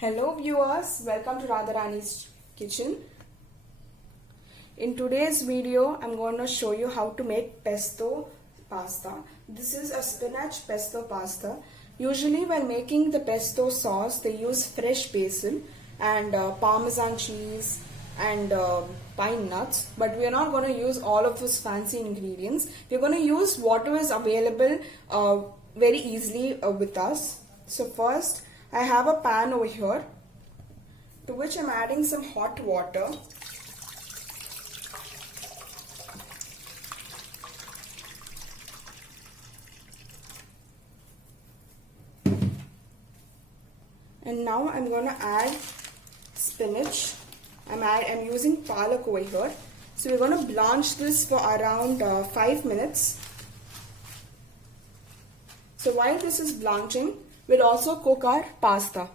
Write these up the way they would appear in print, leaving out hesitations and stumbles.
Hello viewers, welcome to Radharani's kitchen. In today's video, I'm going to show you how to make pesto pasta. This is a spinach pesto pasta. Usually when making the pesto sauce, they use fresh basil and parmesan cheese and pine nuts. But we are not going to use all of those fancy ingredients. We're going to use whatever is available very easily with us. So first, I have a pan over here to which I'm adding some hot water. And now I'm going to add spinach. I'm using palak over here. So we're going to blanch this for around 5 minutes. So while this is blanching, we'll also cook our pasta.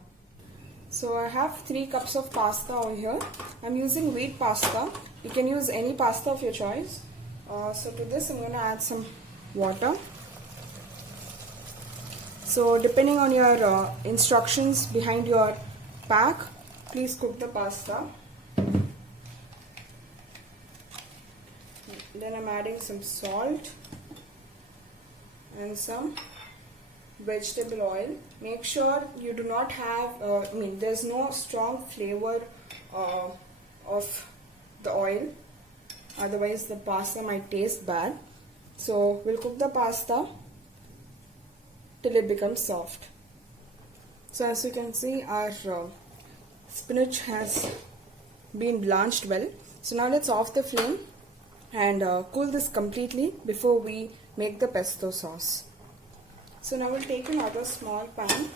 So I have 3 cups of pasta over here. I'm using wheat pasta. You can use any pasta of your choice. So to this I'm going to add some water. So depending on your instructions behind your pack, please cook the pasta. Then I'm adding some salt and some vegetable oil. Make sure you do not have, there's no strong flavor of the oil, otherwise the pasta might taste bad. So we'll cook the pasta till it becomes soft. So as you can see, our spinach has been blanched well. So now let's off the flame and cool this completely before we make the pesto sauce. So now we'll take another small pan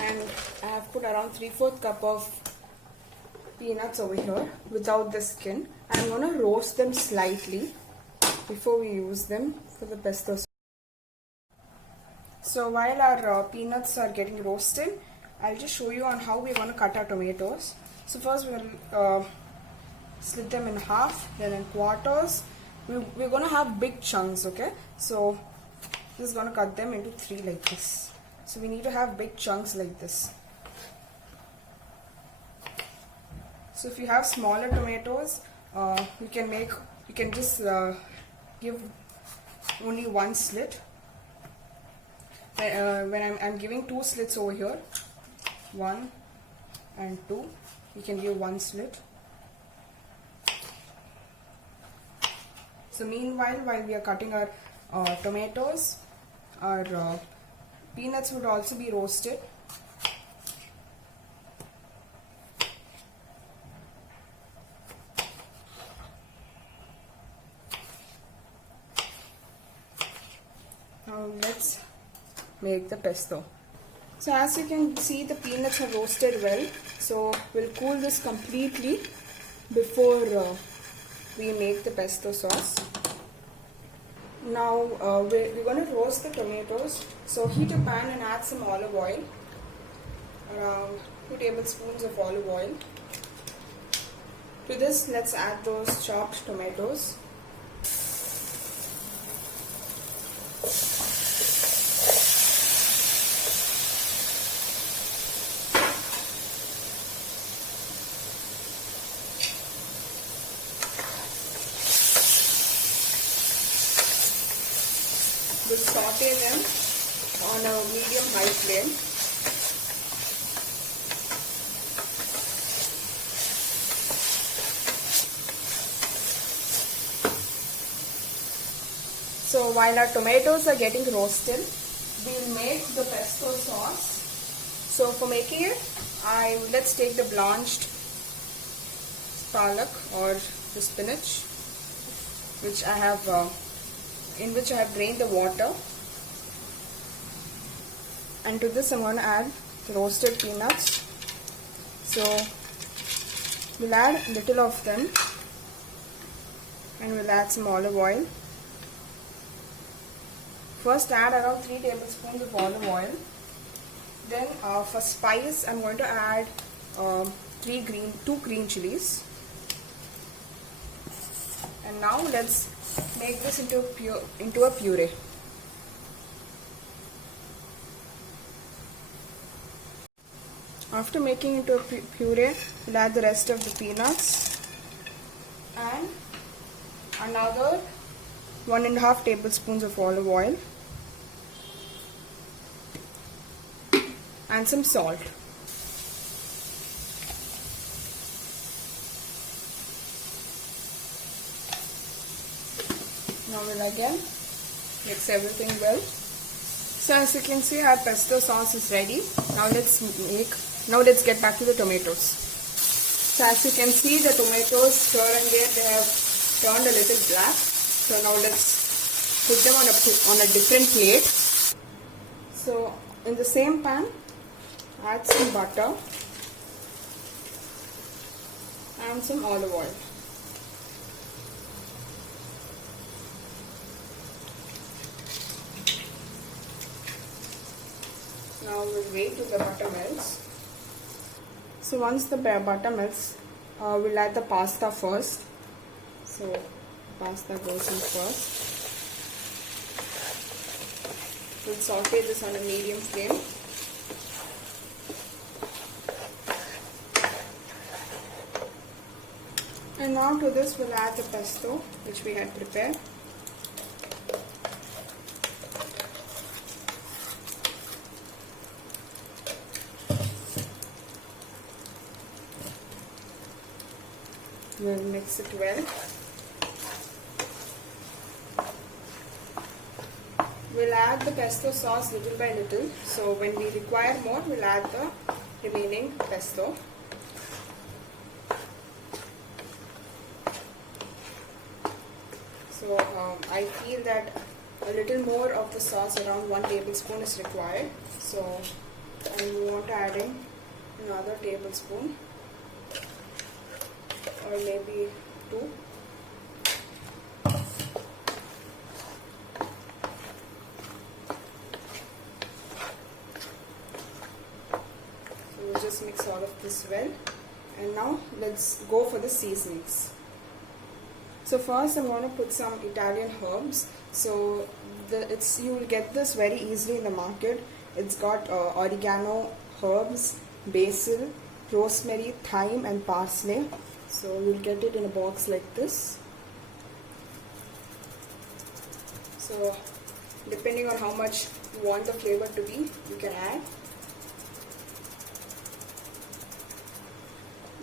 and I have put around 3/4 cup of peanuts over here without the skin. I'm going to roast them slightly before we use them for the pesto sauce. So while our peanuts are getting roasted, I'll just show you on how we're going to cut our tomatoes. So first we'll slit them in half, then in quarters. We're going to have big chunks, okay? So this is going to cut them into 3 like this. So we need to have big chunks like this. So if you have smaller tomatoes, you can just give only 1 slit. When I'm giving 2 slits over here, 1 and 2, you can give 1 slit. So meanwhile, while we are cutting our tomatoes, our peanuts would also be roasted. Now let's make the pesto. So as you can see, the peanuts are roasted well. So we'll cool this completely before we make the pesto sauce. Now we're going to roast the tomatoes. So heat a pan and add some olive oil, around 2 tablespoons of olive oil. To this, let's add those chopped tomatoes. We'll saute them on a medium-high flame. So while our tomatoes are getting roasted, we'll make the pesto sauce. So for making it, let's take the blanched palak or the spinach, in which I have drained the water, and to this I'm going to add the roasted peanuts. So we'll add a little of them and we'll add some olive oil. First add around 3 tablespoons of olive oil. Then for spice I'm going to add 2 green chilies. And now let's make this into a puree. After making into a puree, we'll add the rest of the peanuts and another 1.5 tablespoons of olive oil and some salt. Now we'll again mix everything well. So as you can see, our pesto sauce is ready. Now let's get back to the tomatoes. So as you can see, the tomatoes here and there, they have turned a little black. So now let's put them on a different plate. So in the same pan, add some butter and some olive oil. Now we'll wait till the butter melts. So once the butter melts, we'll add the pasta first. So pasta goes in first. We'll saute this on a medium flame. And now to this we'll add the pesto which we had prepared. We'll mix it well. We'll add the pesto sauce little by little. So when we require more, we'll add the remaining pesto. So I feel that a little more of the sauce, around 1 tablespoon is required. So I want to add in another tablespoon, or maybe 2. So we'll just mix all of this well. And now let's go for the seasonings. So first I'm going to put some Italian herbs. So you will get this very easily in the market. It's got oregano, herbs, basil, rosemary, thyme and parsley. So you'll get it in a box like this. So depending on how much you want the flavor to be, you can add.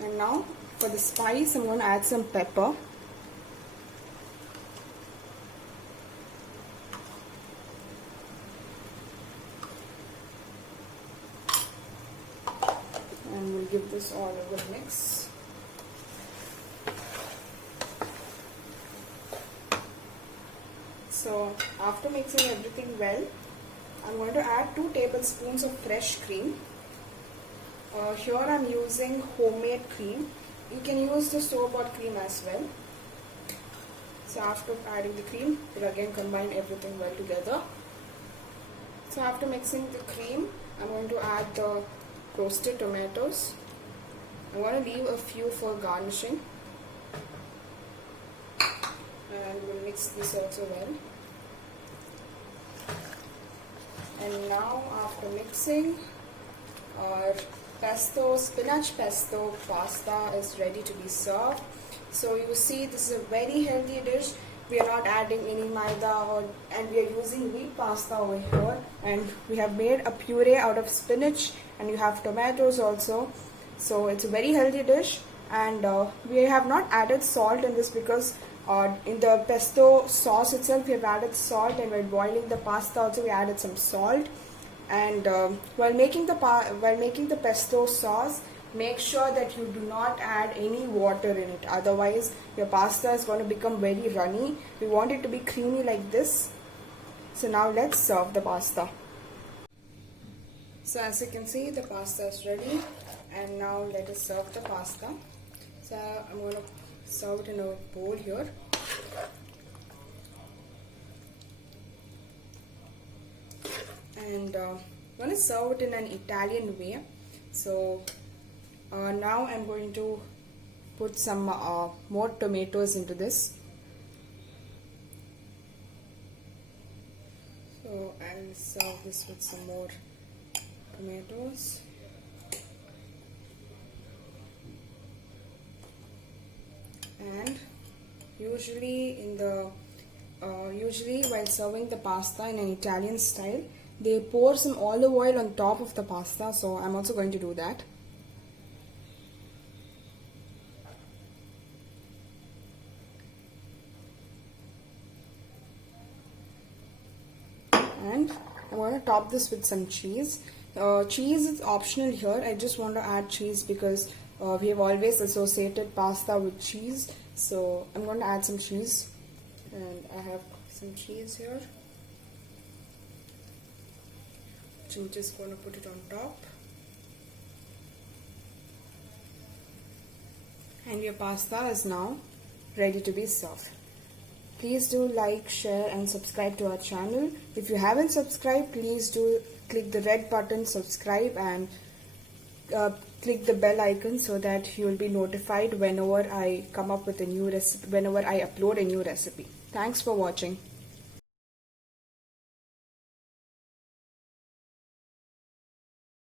And now for the spice, I'm going to add some pepper. And we'll give this all a good mix. So after mixing everything well, I'm going to add 2 tablespoons of fresh cream. Here I'm using homemade cream. You can use the store-bought cream as well. So after adding the cream, we'll again combine everything well together. So after mixing the cream, I'm going to add the roasted tomatoes. I'm going to leave a few for garnishing. And we'll mix this also well. And now after mixing, our spinach pesto pasta is ready to be served. So you see, this is a very healthy dish. We are not adding any maida and we are using wheat pasta over here. And we have made a puree out of spinach and you have tomatoes also. So it's a very healthy dish. And we have not added salt in this because in the pesto sauce itself we have added salt, and while boiling the pasta also we added some salt. And while making the pesto sauce, make sure that you do not add any water in it, otherwise your pasta is going to become very runny. We want it to be creamy like this. So now let's serve the pasta. So as you can see, the pasta is ready, and now let us serve the pasta. So I'm going to serve it in a bowl here. And I'm going to serve it in an Italian way. So now I'm going to put some more tomatoes into this. So I'll serve this with some more tomatoes. And usually while serving the pasta in an Italian style, they pour some olive oil on top of the pasta, so I'm also going to do that. And I'm going to top this with some cheese. Cheese is optional here. I just want to add cheese because we have always associated pasta with cheese. So I'm going to add some cheese. And I have some cheese here. So I'm just going to put it on top. And your pasta is now ready to be served. Please do like, share and subscribe to our channel. If you haven't subscribed, please do click the red button, subscribe, and click the bell icon so that you will be notified whenever I come up with a new recipe, whenever I upload a new recipe. Thanks for watching.